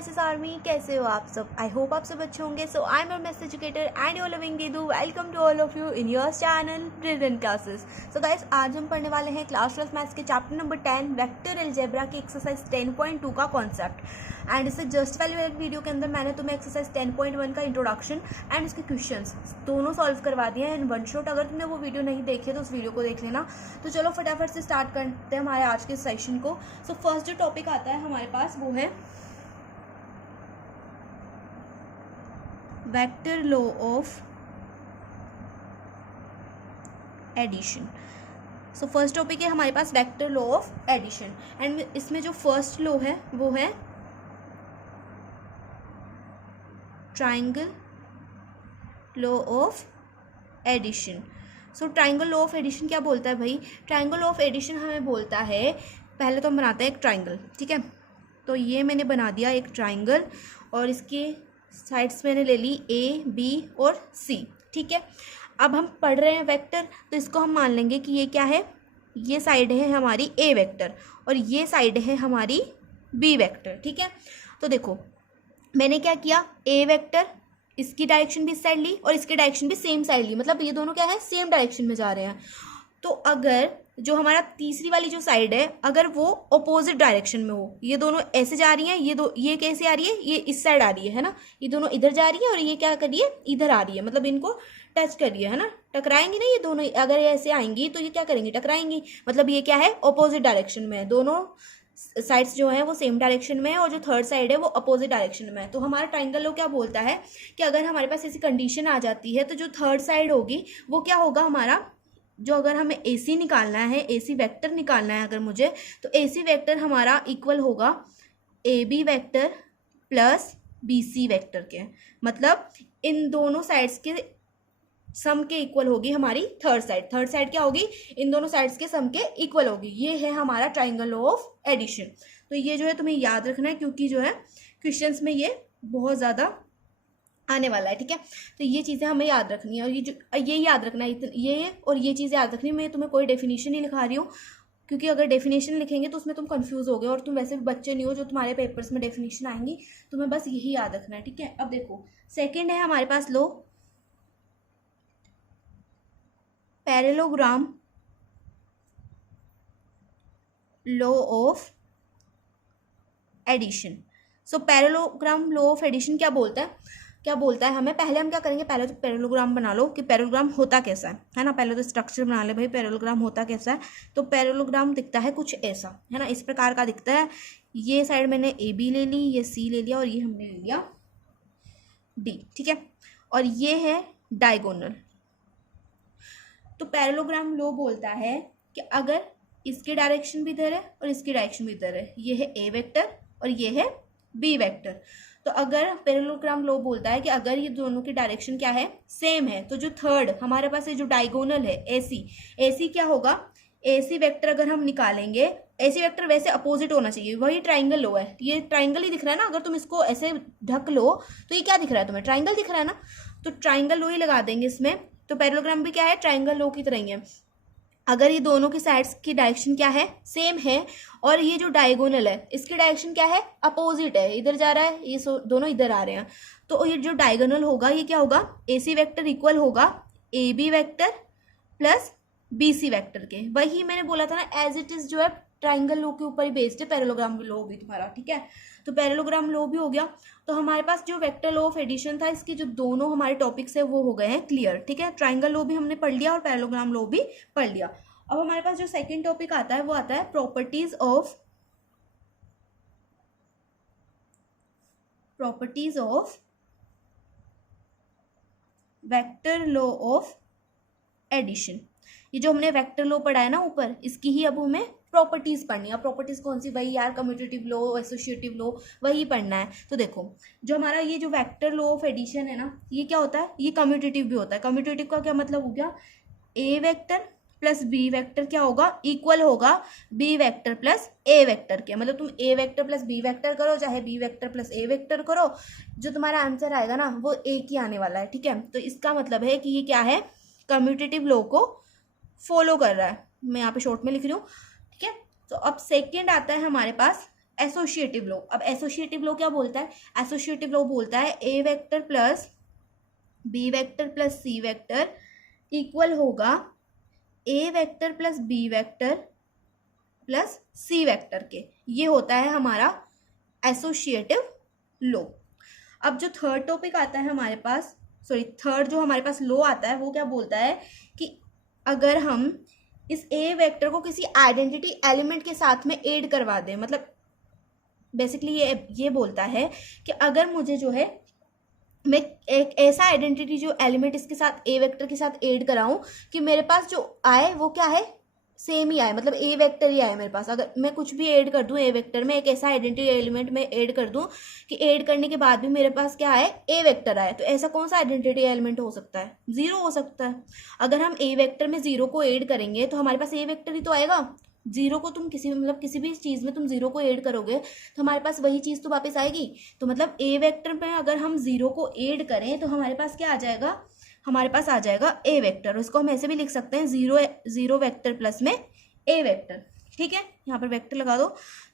SS army, कैसे हो आप सब। आई होप आप सब अच्छे होंगे। So I am your maths educator and your loving दीदू। Welcome to all of you in your channel brilliant classes. So guys, आज हम पढ़ने वाले हैं क्लास 12 मैथ्स के चैप्टर नंबर 10 वेक्टर अलजेब्रा की एक्सरसाइज 10.2 का कॉन्सेप्ट। एंड इससे जस्ट वैल्यू एड वीडियो के अंदर मैंने तुम्हें एक्सरसाइज 10.1 का इंट्रोडक्शन एंड इसके क्वेश्चंस दोनों सॉल्व करवा दिए हैं इन वन शॉट। अगर तुमने वो वीडियो नहीं देखी है तो उस वीडियो को देख लेना। तो चलो फटाफट से स्टार्ट करते हैं हमारे आज के सेशन को। सो फर्स्ट जो टॉपिक आता है हमारे पास वो है vector law of addition. So first topic है हमारे पास vector law of addition. And इसमें जो फर्स्ट लॉ है वो है triangle law of addition. So triangle law of addition क्या बोलता है भाई? ट्राइंगल लॉ ऑफ एडिशन हमें बोलता है, पहले तो हम बनाते हैं एक ट्राइंगल, ठीक है। तो ये मैंने बना दिया एक ट्राइंगल और इसके साइड्स मैंने ले ली ए, बी और सी, ठीक है। अब हम पढ़ रहे हैं वेक्टर, तो इसको हम मान लेंगे कि ये क्या है, ये साइड है हमारी ए वेक्टर और ये साइड है हमारी बी वेक्टर, ठीक है। तो देखो मैंने क्या किया, ए वेक्टर इसकी डायरेक्शन भी इस साइड ली और इसकी डायरेक्शन भी सेम साइड ली, मतलब ये दोनों क्या है, सेम डायरेक्शन में जा रहे हैं। तो अगर जो हमारा तीसरी वाली जो साइड है अगर वो अपोजिट डायरेक्शन में हो, ये दोनों ऐसे जा रही हैं, ये कैसे आ रही है, ये इस साइड आ रही है ना, ये दोनों इधर जा रही है और ये क्या कर रही है, इधर आ रही है, मतलब इनको टच कर रही है ना, टकराएंगी ना ये दोनों। अगर ये ऐसे आएंगी तो ये क्या करेंगी, टकराएंगी, मतलब ये क्या है, अपोजिट डायरेक्शन में है। दोनों साइड्स जो है वो सेम डायरेक्शन में है और जो थर्ड साइड है वो अपोजिट डायरेक्शन में है। तो हमारा ट्राइंगल लॉ क्या बोलता है कि अगर हमारे पास ऐसी कंडीशन आ जाती है तो जो थर्ड साइड होगी वो क्या होगा हमारा, जो अगर हमें AC निकालना है, AC वेक्टर निकालना है अगर मुझे, तो AC वेक्टर हमारा इक्वल होगा AB vector plus BC vector के, मतलब इन दोनों साइड्स के सम के इक्वल होगी हमारी थर्ड साइड। थर्ड साइड क्या होगी, इन दोनों साइड्स के सम के इक्वल होगी। ये है हमारा ट्राइंगल लॉ ऑफ एडिशन। तो ये जो है तुम्हें याद रखना है, क्योंकि जो है क्वेश्चंस में ये बहुत ज़्यादा आने वाला है, ठीक है। तो ये चीज़ें हमें याद रखनी है और ये याद रखना है, ये और ये चीज़ें याद रखनी है। मैं तुम्हें कोई डेफिनेशन नहीं लिखा रही हूँ, क्योंकि अगर डेफिनेशन लिखेंगे तो उसमें तुम कंफ्यूज हो गए और तुम वैसे भी बच्चे नहीं हो जो तुम्हारे पेपर्स में डेफिनेशन आएंगी। तुम्हें बस यही याद रखना है, ठीक है। अब देखो सेकेंड है हमारे पास law parallelogram law of addition. So parallelogram law of addition क्या बोलता है हमें, पहले हम क्या करेंगे, पहले तो पैरेललोग्राम बना लो कि पैरेललोग्राम होता कैसा है ना। पहले तो स्ट्रक्चर बना ले भाई, पैरेललोग्राम होता कैसा है। तो पैरेललोग्राम दिखता है कुछ ऐसा, है ना, इस प्रकार का दिखता है। ये साइड मैंने AB ले ली, ये C ले लिया और ये हमने ले लिया D, ठीक है। और ये है डायगोनल। तो पैरेललोग्राम लॉ बोलता है कि अगर इसकी डायरेक्शन भी इधर है और इसकी डायरेक्शन भी इधर है, ये है A वेक्टर और ये है B वेक्टर, तो अगर पैरेललोग्राम लॉ बोलता है कि अगर ये दोनों की डायरेक्शन क्या है, सेम है, तो जो थर्ड हमारे पास ये जो डायगोनल है AC क्या होगा, AC वेक्टर अगर हम निकालेंगे, AC वेक्टर वैसे अपोजिट होना चाहिए, वही ट्राइंगल लॉ है। ये ट्राइंगल ही दिख रहा है ना, अगर तुम इसको ऐसे ढक लो तो ये क्या दिख रहा है तुम्हें, ट्राइंगल दिख रहा है ना। तो ट्राइंगल लॉ ही लगा देंगे इसमें। तो पैरेललोग्राम भी क्या है, ट्राइंगल लॉ की तरह ही है। अगर ये दोनों की साइड्स की डायरेक्शन क्या है, सेम है, और ये जो डायगोनल है इसकी डायरेक्शन क्या है, अपोजिट है, इधर जा रहा है, ये दोनों इधर आ रहे हैं, तो ये जो डायगोनल होगा ये क्या होगा, AC वेक्टर इक्वल होगा AB vector plus BC vector के। वही मैंने बोला था ना, एज इट इज जो है ट्राइंगल लॉ के ऊपर ही बेस्ड है पैरेललोग्राम लॉ भी तुम्हारा, ठीक है। तो पैरेललोग्राम लॉ भी हो गया। तो हमारे पास जो वेक्टर लॉ ऑफ एडिशन था, इसके जो दोनों हमारे टॉपिक्स है वो हो गए हैं क्लियर, ठीक है। ट्राइंगल लॉ भी हमने पढ़ लिया और पैरेललोग्राम लॉ भी पढ़ लिया। अब हमारे पास जो सेकंड टॉपिक आता है वो आता है properties of vector law of addition. ये जो हमने वेक्टर लॉ पढ़ा है ना ऊपर, इसकी ही अब हमें प्रॉपर्टीज पढ़नी है। प्रॉपर्टीज कौन सी, वही यार कम्यूटेटिव लॉ, एसोसिएटिव लॉ, वही पढ़ना है। तो देखो जो हमारा ये जो वेक्टर लॉ ऑफ एडिशन है ना, ये क्या होता है, ये कम्यूटेटिव भी होता है। कम्यूटेटिव का क्या मतलब हो गया, A vector plus B vector क्या होगा, इक्वल होगा B vector plus A vector के। मतलब तुम A vector plus B vector करो, चाहे B vector plus A vector करो, जो तुम्हारा आंसर आएगा ना वो एक ही आने वाला है, ठीक है। तो इसका मतलब है कि ये क्या है, कम्यूटेटिव लॉ को फॉलो कर रहा है। मैं यहाँ पे शॉर्ट में लिख रही हूँ, ठीक है। तो अब सेकेंड आता है हमारे पास एसोसिएटिव लॉ। अब एसोसिएटिव लॉ क्या बोलता है? एसोसिएटिव लॉ बोलता है A vector plus B vector plus C vector equal होगा A vector plus B vector plus C vector के। ये होता है हमारा एसोसिएटिव लॉ। अब जो थर्ड टॉपिक आता है हमारे पास, थर्ड जो हमारे पास लॉ आता है वो क्या बोलता है कि अगर हम इस ए वेक्टर को किसी आइडेंटिटी एलिमेंट के साथ में ऐड करवा दें, मतलब बेसिकली ये बोलता है कि अगर मुझे जो है मैं एक ऐसा आइडेंटिटी जो एलिमेंट इसके साथ ए वेक्टर के साथ ऐड कराऊं कि मेरे पास जो आए वो क्या है, सेम ही आए, मतलब ए वेक्टर ही आए मेरे पास। अगर मैं कुछ भी ऐड कर दूं ए वेक्टर में, एक ऐसा आइडेंटिटी एलिमेंट में ऐड कर दूं कि ऐड करने के बाद भी मेरे पास क्या आए, ए वेक्टर आए, तो ऐसा कौन सा आइडेंटिटी एलिमेंट हो सकता है? जीरो हो सकता है। अगर हम ए वेक्टर में जीरो को ऐड करेंगे तो हमारे पास ए वेक्टर ही तो आएगा। जीरो को तुम किसी भी चीज़ में तुम जीरो को ऐड करोगे तो हमारे पास वही चीज़ तो वापस आएगी। तो मतलब ए वेक्टर में अगर हम जीरो को ऐड करें तो हमारे पास क्या आ जाएगा, हमारे पास आ जाएगा ए वेक्टर। उसको हम ऐसे भी लिख सकते हैं जीरो वेक्टर प्लस में ए वेक्टर। ठीक है, यहाँ पर वेक्टर लगा दो।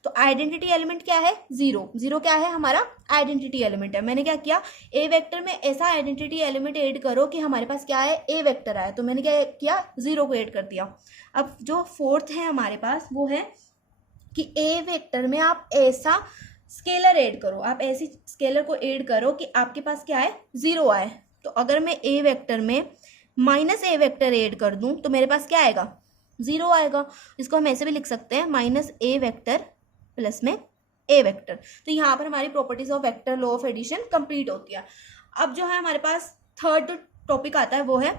तो आइडेंटिटी एलिमेंट क्या है? जीरो। जीरो क्या है? हमारा आइडेंटिटी एलिमेंट है। मैंने क्या किया, ए वेक्टर में ऐसा आइडेंटिटी एलिमेंट ऐड करो कि हमारे पास क्या है, ए वेक्टर आए, तो मैंने क्या किया, जीरो को ऐड कर दिया। अब जो फोर्थ है हमारे पास वो है कि ए वेक्टर में आप ऐसा स्केलर ऐड करो, आप ऐसी स्केलर को ऐड करो कि आपके पास क्या है, जीरो आए। तो अगर मैं ए वेक्टर में माइनस ए वेक्टर ऐड कर दूं तो मेरे पास क्या आएगा, जीरो आएगा। इसको हम ऐसे भी लिख सकते हैं माइनस ए वेक्टर प्लस में ए वेक्टर। तो यहाँ पर हमारी properties of vector law of addition complete होती है। अब जो है हमारे पास थर्ड टॉपिक आता है वो है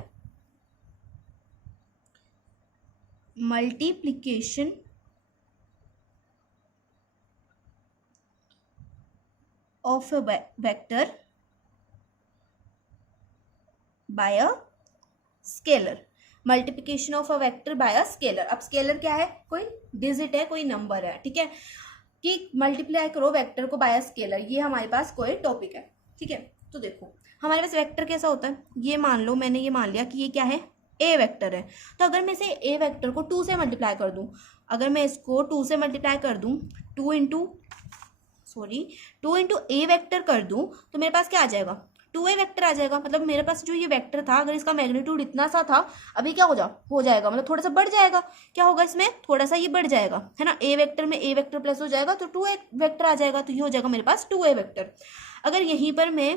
multiplication of a vector by a scalar. Multiplication of a vector by a scalar. अब स्केलर क्या है, कोई डिजिट है, कोई नंबर है। ठीक है, कि मल्टीप्लाई करो वेक्टर को बाय अ स्केलर, ये हमारे पास कोई टॉपिक है। ठीक है, तो देखो हमारे पास वेक्टर कैसा होता है, ये मान लो मैंने ये मान लिया कि ये क्या है, ए वेक्टर है। तो अगर मैं इसे ए वेक्टर को 2 से मल्टीप्लाई कर दूं, अगर मैं इसको 2 से मल्टीप्लाई कर दूं, 2 इंटू ए वेक्टर कर दूं तो मेरे पास क्या आ जाएगा, 2a वेक्टर आ जाएगा। मतलब मेरे पास जो ये वेक्टर था अगर इसका मैग्नीट्यूड इतना सा था, अभी क्या हो जाएगा, मतलब थोड़ा सा बढ़ जाएगा। क्या होगा इसमें, थोड़ा सा ये बढ़ जाएगा, है ना। ए वेक्टर में ए वेक्टर प्लस हो जाएगा तो 2a वेक्टर आ जाएगा, तो ये हो जाएगा मेरे पास 2a वेक्टर। अगर यहीं पर मैं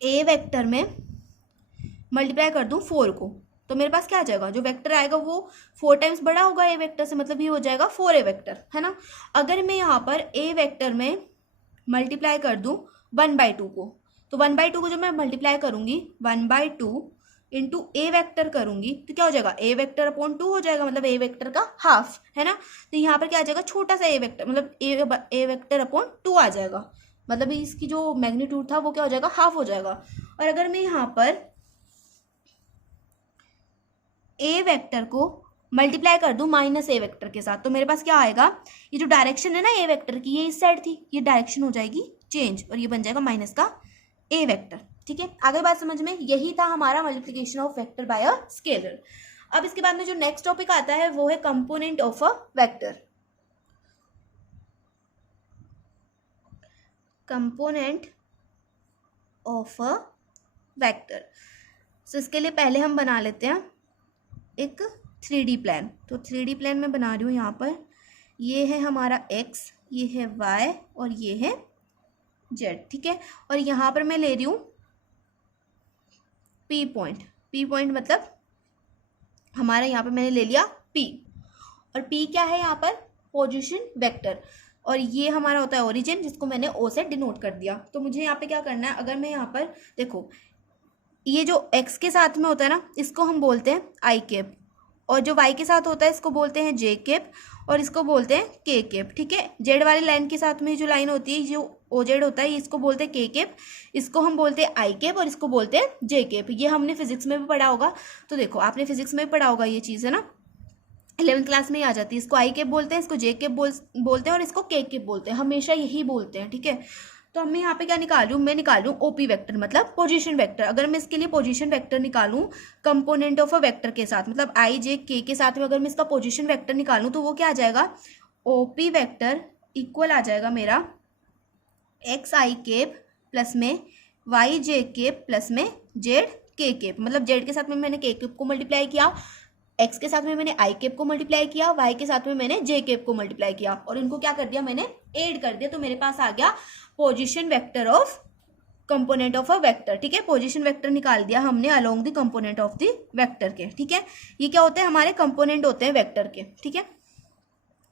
ए वेक्टर में मल्टीप्लाई कर दूं 4 को तो मेरे पास क्या आ जाएगा, जो वेक्टर आएगा वो 4 टाइम्स बड़ा होगा ए वेक्टर से, मतलब ये हो जाएगा 4a वेक्टर, है ना। अगर मैं यहाँ पर ए वेक्टर में मल्टीप्लाई कर दूं 1/2 को, तो 1/2 को जब मैं मल्टीप्लाई करूंगी 1/2 इंटू ए वेक्टर करूंगी तो क्या हो जाएगा, ए वेक्टर अपॉन 2 हो जाएगा, मतलब ए वेक्टर का हाफ, है ना। तो यहाँ पर क्या आ जाएगा, छोटा सा ए वेक्टर, मतलब ए वेक्टर अपॉन 2 आ जाएगा, मतलब इसकी जो मैग्नीट्यूड था वो क्या हो जाएगा, हाफ हो जाएगा। और अगर मैं यहाँ पर ए वेक्टर को मल्टीप्लाई कर दूं माइनस ए वेक्टर के साथ तो मेरे पास क्या आएगा, ये जो डायरेक्शन है ना ए वेक्टर की, ये इस साइड थी, ये डायरेक्शन हो जाएगी चेंज और ये बन जाएगा माइनस का ए वेक्टर। ठीक है, आगे बात समझ में, यही था हमारा multiplication of vector by a scalar. अब इसके बाद में जो नेक्स्ट टॉपिक आता है वो है component of a vector. Component of a vector, so इसके लिए पहले हम बना लेते हैं एक 3D प्लान। तो 3D प्लान मैं बना रही हूँ यहाँ पर, ये है हमारा x, ये है y और ये है z। ठीक है, और यहाँ पर मैं ले रही हूँ P पॉइंट। P पॉइंट मतलब हमारा यहाँ पर मैंने ले लिया P, और P क्या है यहाँ पर, पोजीशन वेक्टर, और ये हमारा होता है ओरिजिन जिसको मैंने O से डिनोट कर दिया। तो मुझे यहाँ पे क्या करना है, अगर मैं यहाँ पर देखो ये जो x के साथ में होता है ना इसको हम बोलते हैं आई कैप, और जो y के साथ होता है इसको बोलते हैं जे कैप, और इसको बोलते हैं के कैप। ठीक है, जेड वाली लाइन के साथ में जो लाइन होती है, जो ओ जेड होता है, इसको बोलते हैं के कैप, इसको हम बोलते हैं आई कैप और इसको बोलते हैं जे कैप। ये हमने फिजिक्स में भी पढ़ा होगा। तो देखो आपने फिजिक्स में भी पढ़ा होगा ये चीज़, है ना, 11th क्लास में ही आ जाती है। इसको आई कैप बोलते हैं, इसको जे कैप बोलते हैं और इसको के कैप बोलते हैं, हमेशा यही बोलते हैं। ठीक है, तो मैं यहाँ पे क्या निकाल रही हूँ, मैं निकाल रही हूँ ओपी वेक्टर मतलब पोजीशन वेक्टर। अगर मैं इसके लिए पोजीशन वेक्टर निकालूँ कंपोनेंट ऑफ अ वेक्टर के साथ, मतलब आई जे के साथ में अगर मैं इसका पोजीशन वेक्टर निकालूँ तो वो क्या आ जाएगा, ओपी वेक्टर इक्वल आ जाएगा मेरा एक्स आई केप प्लस में वाई जे केप प्लस में जेड के केप, मतलब जेड के साथ में मैंने के केप को मल्टीप्लाई किया, एक्स के साथ में मैंने आई केप को मल्टीप्लाई किया, वाई के साथ में मैंने जे केप को मल्टीप्लाई किया और इनको क्या कर दिया मैंने ऐड कर दिया। तो मेरे पास आ गया position vector of component of a vector. ठीक है, पोजीशन वेक्टर निकाल दिया हमने along the component of the vector के। ठीक है, ये क्या होते हैं हमारे कंपोनेंट होते हैं वेक्टर के। ठीक है,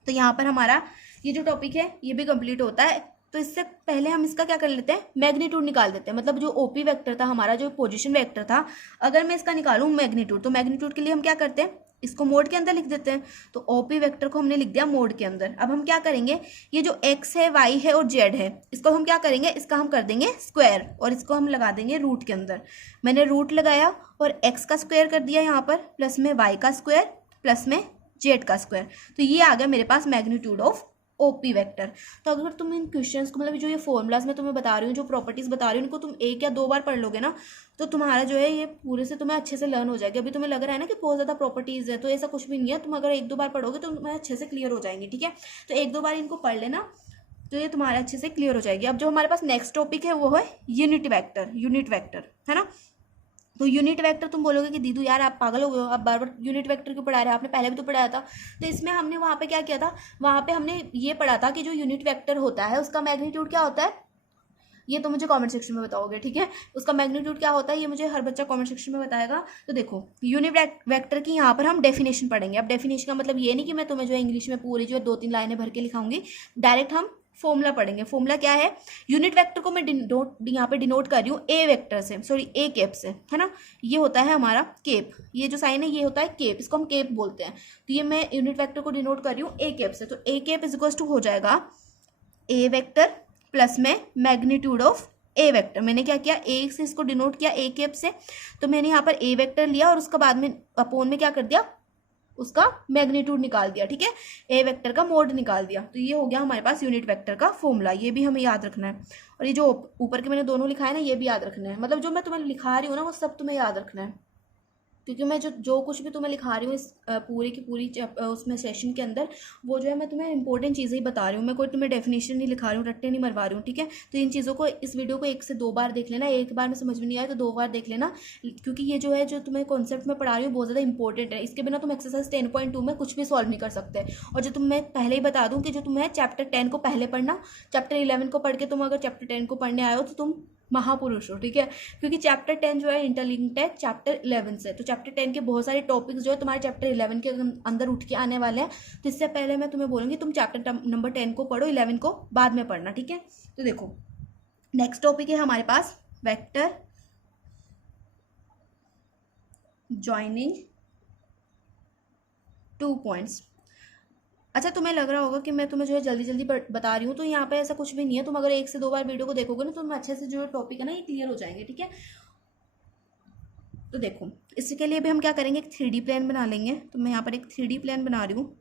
तो यहाँ पर हमारा ये जो टॉपिक है ये भी कंप्लीट होता है। तो इससे पहले हम इसका क्या कर लेते हैं, मैग्नीट्यूड निकाल देते हैं। मतलब जो ओपी वेक्टर था हमारा, जो पोजीशन वेक्टर था, अगर मैं इसका निकालूं मैग्नीट्यूड, तो मैग्नीट्यूड के लिए हम क्या करते हैं, इसको मोड के अंदर लिख देते हैं। तो ओपी वेक्टर को हमने लिख दिया मोड के अंदर। अब हम क्या करेंगे, ये जो एक्स है, वाई है और जेड है, इसको हम क्या करेंगे, इसका हम कर देंगे स्क्वायर और इसको हम लगा देंगे रूट के अंदर। मैंने रूट लगाया और एक्स का स्क्वायर कर दिया यहाँ पर, प्लस में वाई का स्क्वायर प्लस में जेड का स्क्वायर। तो ये आ गया मेरे पास मैग्नीट्यूड ऑफ ओपी वेक्टर। तो अगर तुम इन क्वेश्चंस को, मतलब जो ये फॉर्मूलाज मैं तुम्हें बता रही हूँ, जो प्रॉपर्टीज बता रही हूँ, इनको तुम एक या दो बार पढ़ लोगे ना, तो तुम्हारा जो है ये पूरे से तुम्हें अच्छे से लर्न हो जाएगी। अभी तुम्हें लग रहा है ना कि बहुत ज़्यादा प्रॉपर्टीज है, तो ऐसा कुछ भी नहीं है। तुम अगर एक दो बार पढ़ोगे तो तुम्हें अच्छे से क्लियर हो जाएंगी। ठीक है, तो एक दो बार इनको पढ़ लेना तो ये तुम्हारे अच्छे से क्लियर हो जाएगी। अब जो हमारे पास नेक्स्ट टॉपिक है वो है यूनिट वेक्टर, है ना। तो यूनिट वेक्टर तुम बोलोगे कि दीदू यार आप पागल हो गए हो, आप बार बार यूनिट वेक्टर क्यों पढ़ा रहे हैं, आपने पहले भी तो पढ़ाया था। तो इसमें हमने वहाँ पे क्या किया था, वहाँ पे हमने ये पढ़ा था कि जो यूनिट वेक्टर होता है उसका मैग्नीट्यूड क्या होता है, ये तो मुझे कमेंट सेक्शन में बताओगे। ठीक है, उसका मैग्नीट्यूड क्या होता है ये मुझे हर बच्चा कमेंट सेक्शन में बताएगा। तो देखो यूनिट वेक्टर की यहाँ पर हम डेफिनेशन पढ़ेंगे। अब डेफिनेशन का मतलब ये नहीं कि मैं तुम्हें जो है इंग्लिश में पूरी जो है 2-3 लाइनें भर के लिखाऊंगी, डायरेक्ट हम फॉर्मूला पढ़ेंगे। फॉर्मूला क्या है, यूनिट वेक्टर को मैं यहाँ पे डिनोट कर रही हूँ ए वेक्टर से, सॉरी ए केप से, है ना। ये होता है हमारा केप, ये जो साइन है ये होता है केप, इसको हम केप बोलते हैं। तो ये मैं यूनिट वेक्टर को डिनोट कर रही हूँ ए केप से। तो ए केप इज इक्वल टू हो जाएगा ए वेक्टर प्लस में मैग्नीट्यूड ऑफ ए वेक्टर। मैंने क्या किया, ए से इसको डिनोट किया ए केप से, तो मैंने यहाँ पर ए वेक्टर लिया और उसका बाद में अपोन में क्या कर दिया, उसका मैग्नीट्यूड निकाल दिया। ठीक है, ए वेक्टर का मोड निकाल दिया। तो ये हो गया हमारे पास यूनिट वेक्टर का फॉर्मूला। ये भी हमें याद रखना है। और ये जो ऊपर के मैंने दोनों लिखा है ना, ये भी याद रखना है। मतलब जो मैं तुम्हें लिखा रही हूँ ना वो सब तुम्हें याद रखना है, क्योंकि मैं जो कुछ भी तुम्हें लिखा रही हूँ इस पूरी की पूरी उसमें सेशन के अंदर, वो जो है मैं तुम्हें इंपॉर्टेंट चीज़ें ही बता रही हूँ। मैं कोई तुम्हें डेफिनेशन नहीं लिखा रही हूँ, रट्टे नहीं मरवा रही हूँ। ठीक है, तो इन चीज़ों को, इस वीडियो को 1 से 2 बार देख लेना। एक बार में समझ में नहीं आया तो 2 बार देख लेना, क्योंकि ये जो है जो तुम्हें कॉन्सेप्ट में पढ़ा रही हूँ बहुत ज़्यादा इंपॉर्टेंट है। इसके बिना तुम एक्सरसाइज 10.2 में कुछ भी सॉल्व नहीं कर सकते। और जो मैं पहले ही बता दूँ कि जो तुम्हें चैप्टर 10 को पहले पढ़ना, चैप्टर 11 को पढ़ के तुम अगर चैप्टर 10 को पढ़ने आए हो तो तुम महापुरुष हो। ठीक है, क्योंकि चैप्टर 10 जो है इंटरलिंक्ड है चैप्टर 11 से। तो चैप्टर 10 के बहुत सारे टॉपिक्स जो है तुम्हारे चैप्टर 11 के अंदर उठ के आने वाले हैं। तो इससे पहले मैं तुम्हें बोलूँगी तुम चैप्टर नंबर 10 को पढ़ो, 11 को बाद में पढ़ना। ठीक है, तो देखो नेक्स्ट टॉपिक है हमारे पास वेक्टर ज्वाइनिंग 2 पॉइंट्स। अच्छा, तुम्हें लग रहा होगा कि मैं तुम्हें जो है जल्दी जल्दी बता रही हूँ, तो यहाँ पे ऐसा कुछ भी नहीं है। तुम अगर 1 से 2 बार वीडियो को देखोगे ना तो तुम्हें अच्छे से जो टॉपिक है ना ये क्लियर हो जाएंगे। ठीक है, तो देखो इसके लिए भी हम क्या करेंगे, एक 3D प्लान बना लेंगे। तो मैं यहाँ पर एक 3D प्लान बना रही हूँ।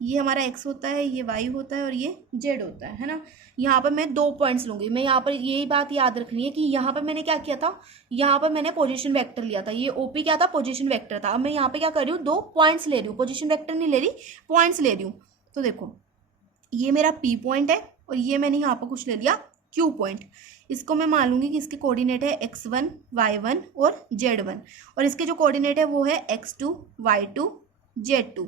ये हमारा x होता है, ये y होता है और ये z होता है ना। यहाँ पर मैं 2 पॉइंट्स लूँगी। मैं यहाँ पर यही बात याद रखनी है कि यहाँ पर मैंने क्या किया था, यहाँ पर मैंने पोजीशन वेक्टर लिया था। ये OP क्या था, पोजीशन वेक्टर था। अब मैं यहाँ पे क्या कर रही हूँ, 2 पॉइंट्स ले रही हूँ, पोजीशन वेक्टर नहीं ले रही, पॉइंट्स ले रही हूँ। तो देखो ये मेरा P पॉइंट है और ये मैंने यहाँ पर कुछ ले लिया Q पॉइंट। इसको मैं मान लूँगी कि इसके कोऑर्डिनेट है x1, y1 और z1, और इसके जो कोऑर्डिनेट है वो है x2, y2, z2।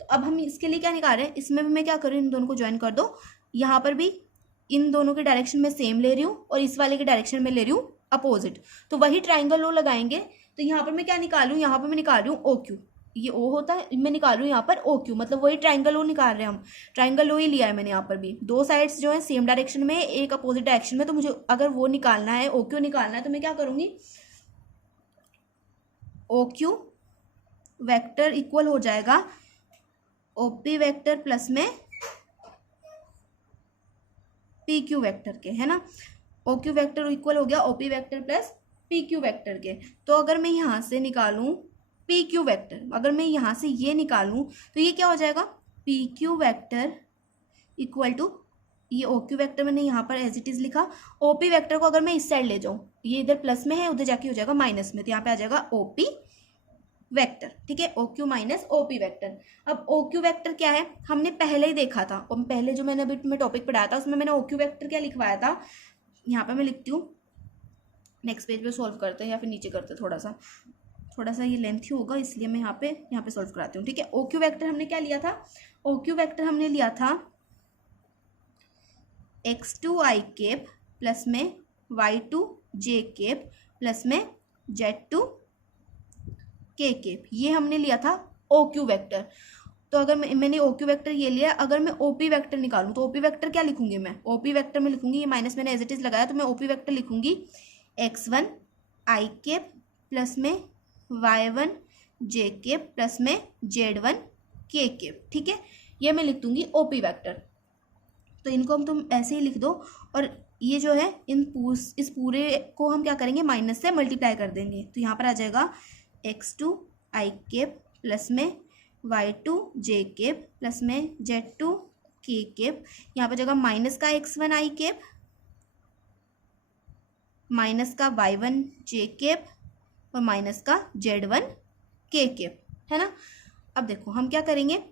तो अब हम इसके लिए क्या निकाल रहे हैं, इसमें भी मैं क्या कर रही हूँ, इन दोनों को ज्वाइन कर दो। यहाँ पर भी इन दोनों के डायरेक्शन में सेम ले रही हूँ और इस वाले के डायरेक्शन में ले रही हूँ अपोजिट। तो वही ट्राइंगल लो लगाएंगे। तो यहाँ पर मैं क्या निकालूँ, यहाँ पर मैं निकाल रही हूँ OQ। ये O होता है, मैं निकाल रही हूँ यहाँ पर OQ, मतलब वही ट्राइंगल लो निकाल रहे हैं हम। ट्राइंगल लो ही लिया है मैंने यहाँ पर भी। 2 साइड्स जो है सेम डायरेक्शन में, एक अपोजिट डायरेक्शन में। तो मुझे अगर वो निकालना है, OQ निकालना है, तो मैं क्या करूँगी, OQ वेक्टर इक्वल हो जाएगा OP वेक्टर प्लस में PQ वेक्टर के, है ना। OQ वेक्टर इक्वल हो गया OP vector plus PQ vector के। तो अगर मैं यहाँ से निकालूं PQ वेक्टर, अगर मैं यहाँ से ये निकालूं तो ये क्या हो जाएगा, PQ वेक्टर इक्वल टू ये OQ वेक्टर मैंने यहाँ पर एज इट इज लिखा। OP वेक्टर को अगर मैं इस साइड ले जाऊँ, ये इधर प्लस में है, उधर जाके हो जाएगा माइनस में, तो यहाँ पे आ जाएगा OP वेक्टर, ठीक है, O Q minus O P vector. अब ओ क्यू वेक्टर क्या है, हमने पहले ही देखा था, और पहले जो मैंने अभी में टॉपिक पढ़ाया था उसमें मैंने ओ क्यू वेक्टर क्या लिखवाया था, यहाँ पे मैं लिखती हूँ, नेक्स्ट पेज पे सॉल्व करते हैं या फिर नीचे करते हैं, थोड़ा सा ये लेंथी होगा इसलिए मैं यहाँ पे सॉल्व कराती हूँ, ठीक है। ओ क्यू वेक्टर हमने क्या लिया था, ओ क्यू वेक्टर हमने लिया था x2 i केप प्लस में y2 j केप प्लस में z2 k केप, ये हमने लिया था ओ क्यू वेक्टर। तो अगर मैंने ओ क्यू वेक्टर ये लिया, अगर मैं ओ पी वेक्टर निकालूं तो ओ पी वेक्टर क्या लिखूंगी मैं, ओ पी वेक्टर में लिखूंगी, ये माइनस मैंने एज इट इज लगाया, तो मैं ओ पी वेक्टर लिखूंगी x1 i केप प्लस में y1 j केप प्लस में z1 k केप, ठीक है, ये मैं लिख दूंगी ओ पी वेक्टर। तो इनको हम तुम ऐसे ही लिख दो, और ये जो है इस पूरे को हम क्या करेंगे, माइनस से मल्टीप्लाई कर देंगे, तो यहाँ पर आ जाएगा x2 i केप प्लस में y2 j केप प्लस में z2 k केप, यहाँ पर जाएगा माइनस का x1 i केप माइनस का y1 j केप और माइनस का z1 k केप, है ना। अब देखो हम क्या करेंगे,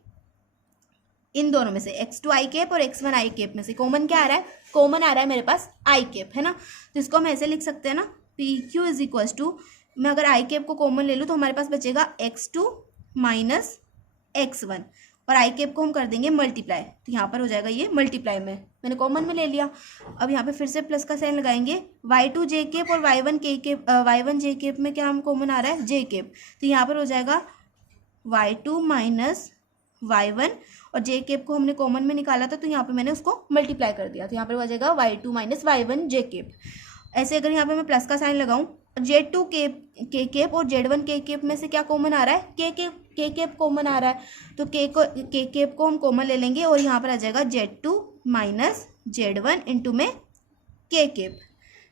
इन दोनों में से x2 i केप और x1 i केप में से कॉमन क्या आ रहा है, कॉमन आ रहा है मेरे पास i केप, है ना। तो इसको हम ऐसे लिख सकते हैं ना, P Q is equals to, मैं अगर i केप को कॉमन ले लूँ तो हमारे पास बचेगा x2 माइनस x1, और i केप को हम कर देंगे मल्टीप्लाई, तो यहाँ पर हो जाएगा ये मल्टीप्लाई में, मैंने कॉमन में ले लिया। अब यहाँ पे फिर से प्लस का साइन लगाएंगे, y2 j केप और y1 k cap, y1 j cap में क्या हम कॉमन आ रहा है, j केप, तो यहाँ पर हो जाएगा y2 माइनस y1, और j केप को हमने कॉमन में निकाला था तो यहाँ पे मैंने उसको मल्टीप्लाई कर दिया, तो यहाँ पर हो जाएगा y2 minus y1 j cap. ऐसे अगर यहाँ पे मैं प्लस का साइन लगाऊं, z2 k केप और z1 k केप में से क्या कॉमन आ रहा है, k केप कॉमन आ रहा है, तो k केप को हम कॉमन ले लेंगे, और यहाँ पर आ जाएगा z2 माइनस z1 इंटू में k केप,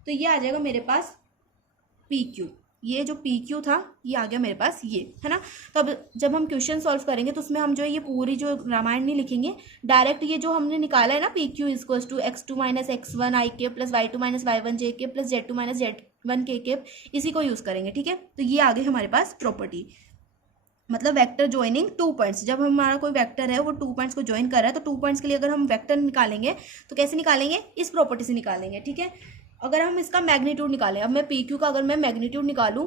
तो ये आ जाएगा मेरे पास पी क्यू, ये जो पी क्यू था ये आ गया मेरे पास, ये है ना। तो अब जब हम क्वेश्चन सॉल्व करेंगे तो उसमें हम जो है ये पूरी जो रामायण नहीं लिखेंगे, डायरेक्ट ये जो हमने निकाला है ना P Q equals to x2 minus x1 i cap plus y2 minus y1 j cap plus z2 minus z1 k cap, इसी को यूज़ करेंगे, ठीक है। तो ये आ गई हमारे पास प्रॉपर्टी, मतलब वेक्टर ज्वाइनिंग टू पॉइंट्स, जब हमारा कोई वेक्टर है वो टू पॉइंट्स को ज्वाइन कर रहा है, तो टू पॉइंट्स के लिए अगर हम वेक्टर निकालेंगे तो कैसे निकालेंगे, इस प्रॉपर्टी से निकालेंगे, ठीक है। अगर हम इसका मैग्नीट्यूड निकालें, अब मैं पी क्यू का अगर मैं मैग्नीट्यूड निकालूं,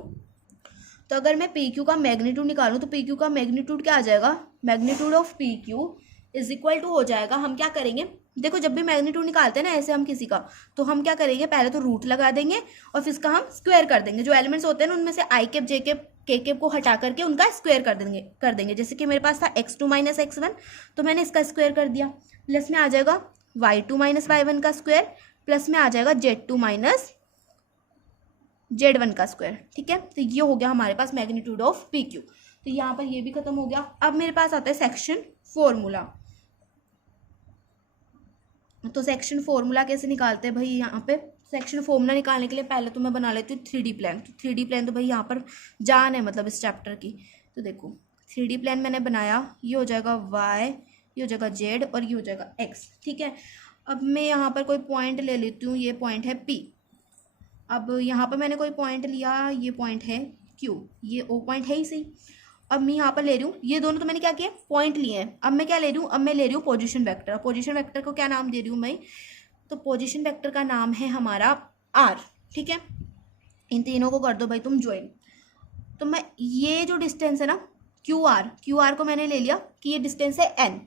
तो अगर मैं पी क्यू का मैग्नीट्यूड निकालूं तो पी क्यू का मैग्नीट्यूड क्या आ जाएगा, magnitude of P Q is equal to हो जाएगा, हम क्या करेंगे, देखो जब भी मैग्नीट्यूड निकालते हैं ना ऐसे हम किसी का, तो हम क्या करेंगे, पहले तो रूट लगा देंगे और फिर इसका हम स्क्वायर कर देंगे, जो एलिमेंट्स होते हैं ना उनमें से आई केप जे केप के केप को हटा करके उनका स्क्वायर कर देंगे। जैसे कि मेरे पास था x2 माइनस x1, तो मैंने इसका स्क्वायर कर दिया, प्लस में आ जाएगा y2 माइनस y1 का स्क्वायर, प्लस में आ जाएगा z2 माइनस z1 का स्क्वायर, ठीक है। तो ये हो गया हमारे पास मैग्नीट्यूड ऑफ पी क्यू, तो यहाँ पर ये भी खत्म हो गया। अब मेरे पास आता है सेक्शन फॉर्मूला, तो सेक्शन फॉर्मूला कैसे निकालते हैं भाई, यहाँ पे सेक्शन फॉर्मूला निकालने के लिए पहले तो मैं बना लेती हूँ 3D प्लान, तो 3D प्लान तो भाई यहाँ पर जान है मतलब इस चैप्टर की। तो देखो 3D प्लान मैंने बनाया, ये हो जाएगा y, ये हो जाएगा z और ये हो जाएगा x, ठीक है। अब मैं यहाँ पर कोई पॉइंट ले लेती हूँ, ये पॉइंट है P। अब यहाँ पर मैंने कोई पॉइंट लिया, ये पॉइंट है Q, ये O पॉइंट है ही सही। अब मैं यहाँ पर ले रही हूँ, ये दोनों तो मैंने क्या किया, पॉइंट लिए हैं। अब मैं क्या ले रही हूँ, अब मैं ले रही हूँ पोजीशन वेक्टर। पोजीशन वेक्टर को क्या नाम दे रही हूँ मैं, तो पोजीशन वेक्टर का नाम है हमारा R, ठीक है। इन तीनों को कर दो भाई तुम ज्वाइन। तो मैं ये जो डिस्टेंस है ना क्यू आर को मैंने ले लिया कि ये डिस्टेंस है n।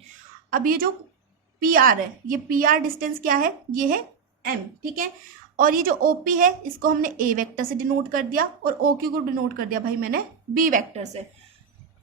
अब ये जो पी आर है, ये पी आर डिस्टेंस क्या है, ये है m, ठीक है। और ये जो ओ पी है इसको हमने a वेक्टर से डिनोट कर दिया और ओ क्यू को डिनोट कर दिया भाई मैंने b वेक्टर से।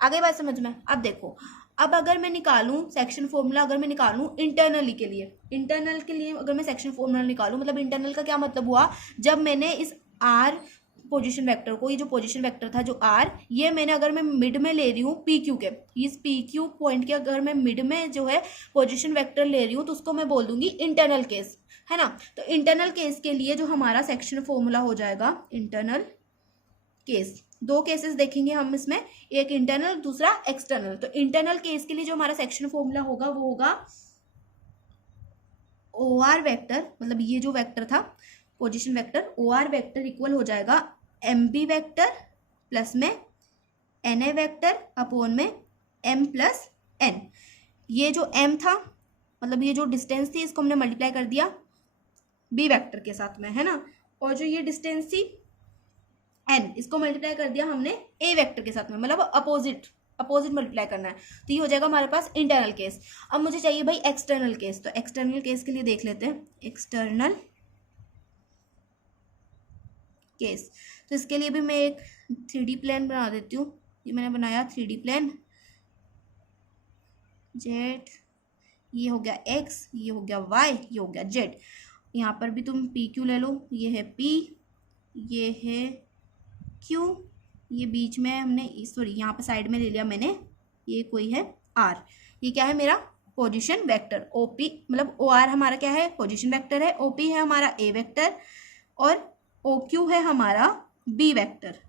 आगे बात समझ में। अब देखो, अब अगर मैं निकालूं सेक्शन फॉर्मूला, अगर मैं निकालूं इंटरनली के लिए, इंटरनल के लिए अगर मैं सेक्शन फॉर्मूला निकालूं, मतलब इंटरनल का क्या मतलब हुआ, जब मैंने इस आर पोजीशन वेक्टर को, ये जो पोजीशन वेक्टर था जो आर, ये मैंने अगर मैं मिड में ले रही हूँ पी क्यू के, इस पी क्यू पॉइंट के अगर मैं मिड में जो है पोजीशन वेक्टर ले रही हूँ तो उसको मैं बोल दूंगी इंटरनल केस, है ना। तो इंटरनल केस के लिए जो हमारा सेक्शन फॉर्मूला हो जाएगा इंटरनल केस, दो केसेस देखेंगे हम इसमें, एक इंटरनल दूसरा एक्सटर्नल। तो इंटरनल केस के लिए जो हमारा सेक्शन फॉर्मूला होगा वो होगा ओ आर वेक्टर, मतलब ये जो वेक्टर था position vector, O R vector equal हो जाएगा एम बी वेक्टर प्लस में NA वेक्टर अपॉन में M प्लस N। ये जो M था मतलब ये जो डिस्टेंस थी इसको हमने मल्टीप्लाई कर दिया B वेक्टर के साथ में, है ना, और जो ये डिस्टेंस थी N इसको मल्टीप्लाई कर दिया हमने A वेक्टर के साथ में, मतलब अपोजिट मल्टीप्लाई करना है। तो ये हो जाएगा हमारे पास इंटरनल केस। अब मुझे चाहिए भाई एक्सटर्नल केस, तो एक्सटर्नल केस के लिए देख लेते हैं एक्सटर्नल केस। तो इसके लिए भी मैं एक 3D प्लेन बना देती हूँ। ये मैंने बनाया 3D प्लेन, जेड, ये हो गया एक्स, ये हो गया वाई, ये हो गया जेड। यहाँ पर भी तुम पी क्यू ले लो, ये है पी, ये है क्यू, ये बीच में हमने सॉरी यहाँ पर साइड में ले लिया मैंने, ये कोई है आर। ये क्या है मेरा पोजीशन वेक्टर, ओपी मतलब ओ आर हमारा क्या है पोजीशन वेक्टर है, ओपी है हमारा ए वेक्टर और ओ क्यू है हमारा बी वेक्टर।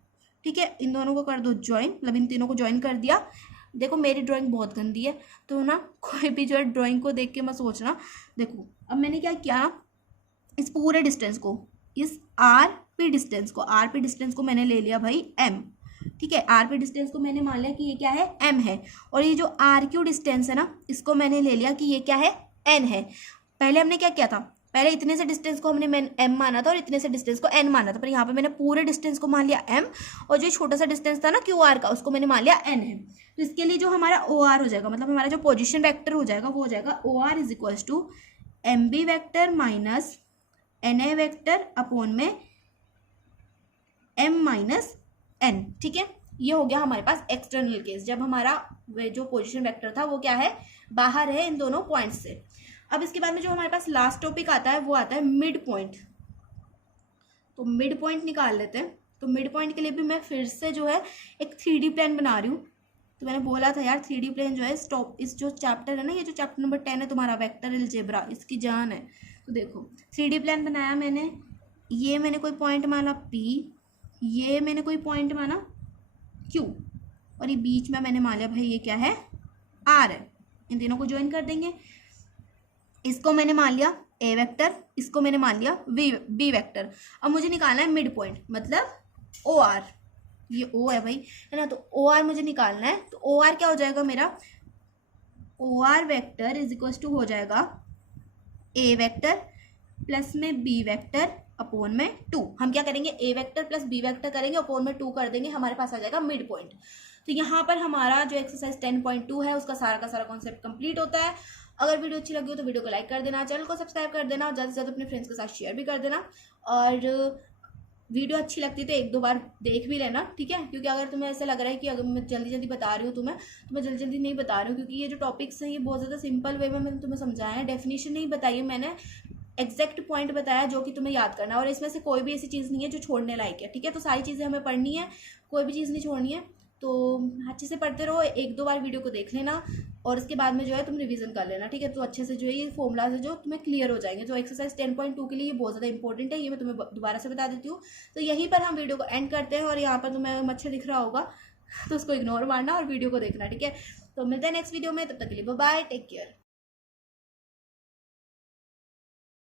ठीक है, इन दोनों को कर दो ज्वाइन, मतलब इन तीनों को ज्वाइन कर दिया। देखो मेरी ड्राइंग बहुत गंदी है तो ना कोई भी जो है ड्राइंग को देख के मत सोचना। देखो अब मैंने क्या किया, इस पूरे डिस्टेंस को, इस आर पी डिस्टेंस को मैंने ले लिया भाई एम। ठीक है, आर पी डिस्टेंस को मैंने मान लिया कि ये क्या है एम है, और ये जो आर क्यू डिस्टेंस है ना इसको मैंने ले लिया कि ये क्या है एन है। पहले हमने क्या किया था, पहले इतने से डिस्टेंस को हमने एम माना था और इतने से डिस्टेंस को एन माना था, पर यहाँ पे मैंने पूरे डिस्टेंस को मान लिया एम, और जो छोटा सा डिस्टेंस था ना क्यू आर का उसको मैंने मान लिया एन है। तो इसके लिए जो हमारा ओ आर हो जाएगा, मतलब हमारा जो पोजिशन वैक्टर हो जाएगा वो हो जाएगा O R is equals to M B vector minus N A vector upon में एम माइनस एन। ठीक है, ये हो गया हमारे पास एक्सटर्नल केस, जब हमारा जो पोजीशन वेक्टर था वो क्या है बाहर है इन दोनों पॉइंट्स से। अब इसके बाद में जो हमारे पास लास्ट टॉपिक आता है वो आता है मिड पॉइंट। तो मिड पॉइंट निकाल लेते हैं। तो मिड पॉइंट के लिए भी मैं फिर से जो है एक 3D प्लेन बना रही हूँ। तो मैंने बोला था यार 3D प्लेन जो है स्टॉप, इस जो चैप्टर है ना, ये जो चैप्टर नंबर 10 है तुम्हारा वेक्टर अलजेब्रा, इसकी जान है। तो देखो 3D प्लेन बनाया मैंने, ये मैंने कोई पॉइंट माना P, ये मैंने कोई पॉइंट माना Q, और ये बीच में मैंने मान लिया भाई ये क्या है R है। इन तीनों को ज्वाइन कर देंगे। इसको मैंने मान लिया A वेक्टर, इसको मैंने मान लिया B वेक्टर। अब मुझे निकालना है मिड पॉइंट, मतलब OR, ये O है भाई, है ना। तो OR मुझे निकालना है। तो OR क्या हो जाएगा मेरा, OR vector is equal to हो जाएगा A वेक्टर प्लस में B वेक्टर अपॉन में 2। हम क्या करेंगे A vector plus B vector करेंगे, अपॉन में 2 कर देंगे, हमारे पास आ जाएगा मिड पॉइंट। तो यहाँ पर हमारा जो एक्सरसाइज 10.2 है उसका सारा का सारा कॉन्सेप्ट कंप्लीट होता है। अगर वीडियो अच्छी लगी हो तो वीडियो को लाइक कर देना, चैनल को सब्सक्राइब कर देना, और ज़्यादा से ज़्यादा अपने फ्रेंड्स के साथ शेयर भी कर देना। और वीडियो अच्छी लगती है तो 1-2 बार देख भी लेना, ठीक है। क्योंकि अगर तुम्हें ऐसा लग रहा है कि अगर मैं जल्दी जल्दी बता रही हूँ तुम्हें, तो मैं जल्दी जल्दी नहीं बता रही हूँ, क्योंकि ये जो टॉपिक्स हैं ये बहुत ज़्यादा सिंपल वे में मैंने तुम्हें समझाया है। डेफिनेशन नहीं बताई है मैंने, एग्जैक्ट पॉइंट बताया जो कि तुम्हें याद करना है, और इसमें से कोई भी ऐसी चीज़ नहीं है जो छोड़ने लायक है, ठीक है। तो सारी चीज़ें हमें पढ़नी है, कोई भी चीज़ नहीं छोड़नी है। तो अच्छे से पढ़ते रहो, 1-2 बार वीडियो को देख लेना, और उसके बाद में जो है तुम रिवीजन कर लेना, ठीक है। तो अच्छे से जो है ये फॉर्मूला से जो तुम्हें क्लियर हो जाएंगे। तो एक्सरसाइज 10.2 के लिए ये बहुत ज़्यादा इंपॉर्टेंट है, ये मैं तुम्हें दोबारा से बता देती हूँ। तो यहीं पर हम वीडियो को एंड करते हैं, और यहाँ पर तुम्हें मच्छर दिख रहा होगा तो उसको इग्नोर मारना और वीडियो को देखना, ठीक है। तो मिलते हैं नेक्स्ट वीडियो में, तब तक के लिए बाय बाय, टेक केयर।